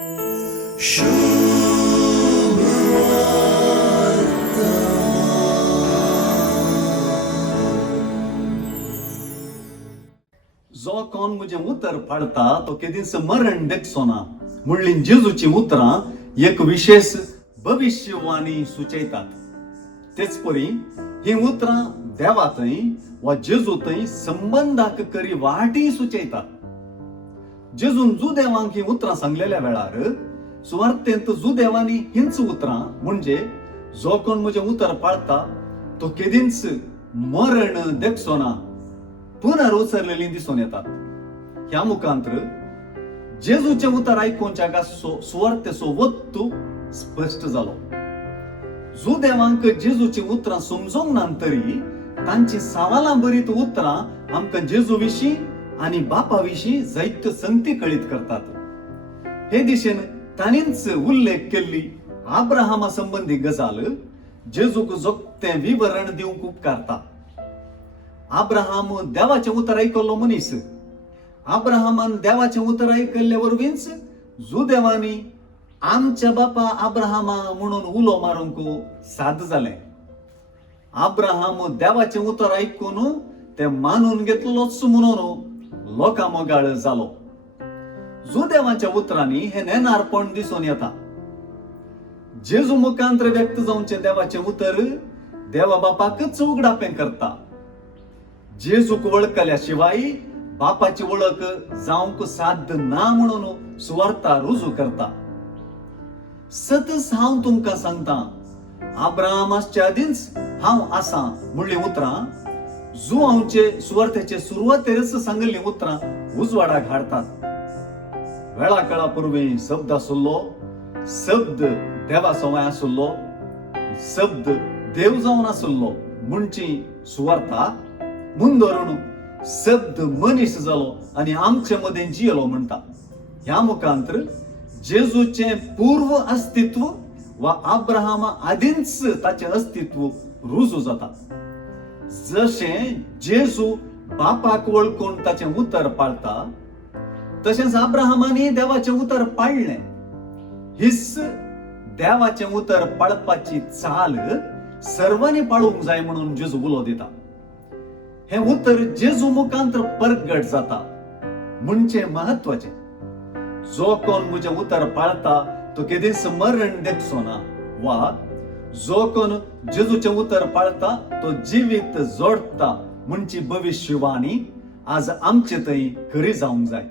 जो कोण मुझे उतर पाळता तो केदींच मरण देखसोना म्हणली जेजूची उतरां एक विशेष भविष्यवाणी सुचयतात. तेच परी ही उतरां देवातय वा जेजूतय संबंधाक करी वाटी सुचयतात. जेजून जुदेवांक ही उतरां सांगलेल्या वेळार सुवार्तेंत जुदेवांनी हींच उतरां म्हणजे जो कोण मुझे उतर पाळता तो केदींच मरण देखसोना पुनरुचरलेली दिसून येतात. ह्या मुखांतर जेजूचे उतर आयकून जाका सुवार्तेचो वस्तू स्पष्ट जालो. जुदेवांक जेजूची उतरां समजोंक ना तरी तांची सावालां बरीत उतरां आमकां जेजू विशीं आनी बापा विशीं जायत्यो संगती कळीत करतात. हे दिशेन तांणीच उल्लेख केल्ली आब्राहामा संबंधी गजाल जेजूक जोगतें विवरण दिवंक उपकारता. आब्राहाम देवाचें उतर आयकल्लो मनीस. आब्राहामान देवाचें उतर आयकल्ले वरवींच जुदेवांनी आमच्या बापा आब्राहामा म्हणून उलो मारूंक साद जालें. आब्राहाम देवाचें उतर आयकून ते मानून घेतलोच म्हणून लोकां मोगाळ जालो. जुदेवाच्या उतरांनी हे नेनारपण दिसून येता. जेजू मुखांतर व्यक्त जावचें देवाचें उतर देवा बापाकच उगडापें करता. जेजूक वळखल्या शिवाय बापाची वळख जावंक साध्य ना म्हणून सुवार्ता रुजू करता. सतत हांव तुमकां सांगता आब्राहामाच्या आदींच हांव आसां म्हणली उतरां जुआंचे सुवार्तेचे सुरवातेरच सांगल्ली उतरां उजवाडाक हाडतात. वेळा काळा पूर्वी शब्द आसुल्लो, शब्द देवा सवाय आसुल्लो, शब्द देव जावन आसुल्लो म्हणची सुवार्ता म्हूण धरून शब्द मनीस जालो आनी आमचे मदें जियेलो म्हणटा. ह्या मुखांतर जेजूचे पूर्व अस्तित्व वा आब्राहामा आदींच ताचें अस्तित्व रुजू जाता. जशें जेजू बापाक वळखून ताचें उतर पाळता तशेंच आब्राहामानी देवाचें उतर पाळ्ळें. हीच देवाचें उतर पाळपाची चाल सर्वांनी पाळूंक जाय म्हणून जेजू उलो दिता. हे उतर जेजू मुखांतर परगट जाता म्हणजे महत्वाचे. जो कोण मुझे उतर पाळता तो केदींच मरण देखसोना वा जो कोण जेजूचे उतर पाळता तो जिवीत जोडता म्हणची भविष्यवाणी आज आमचे थंय खरी जावंक जाय.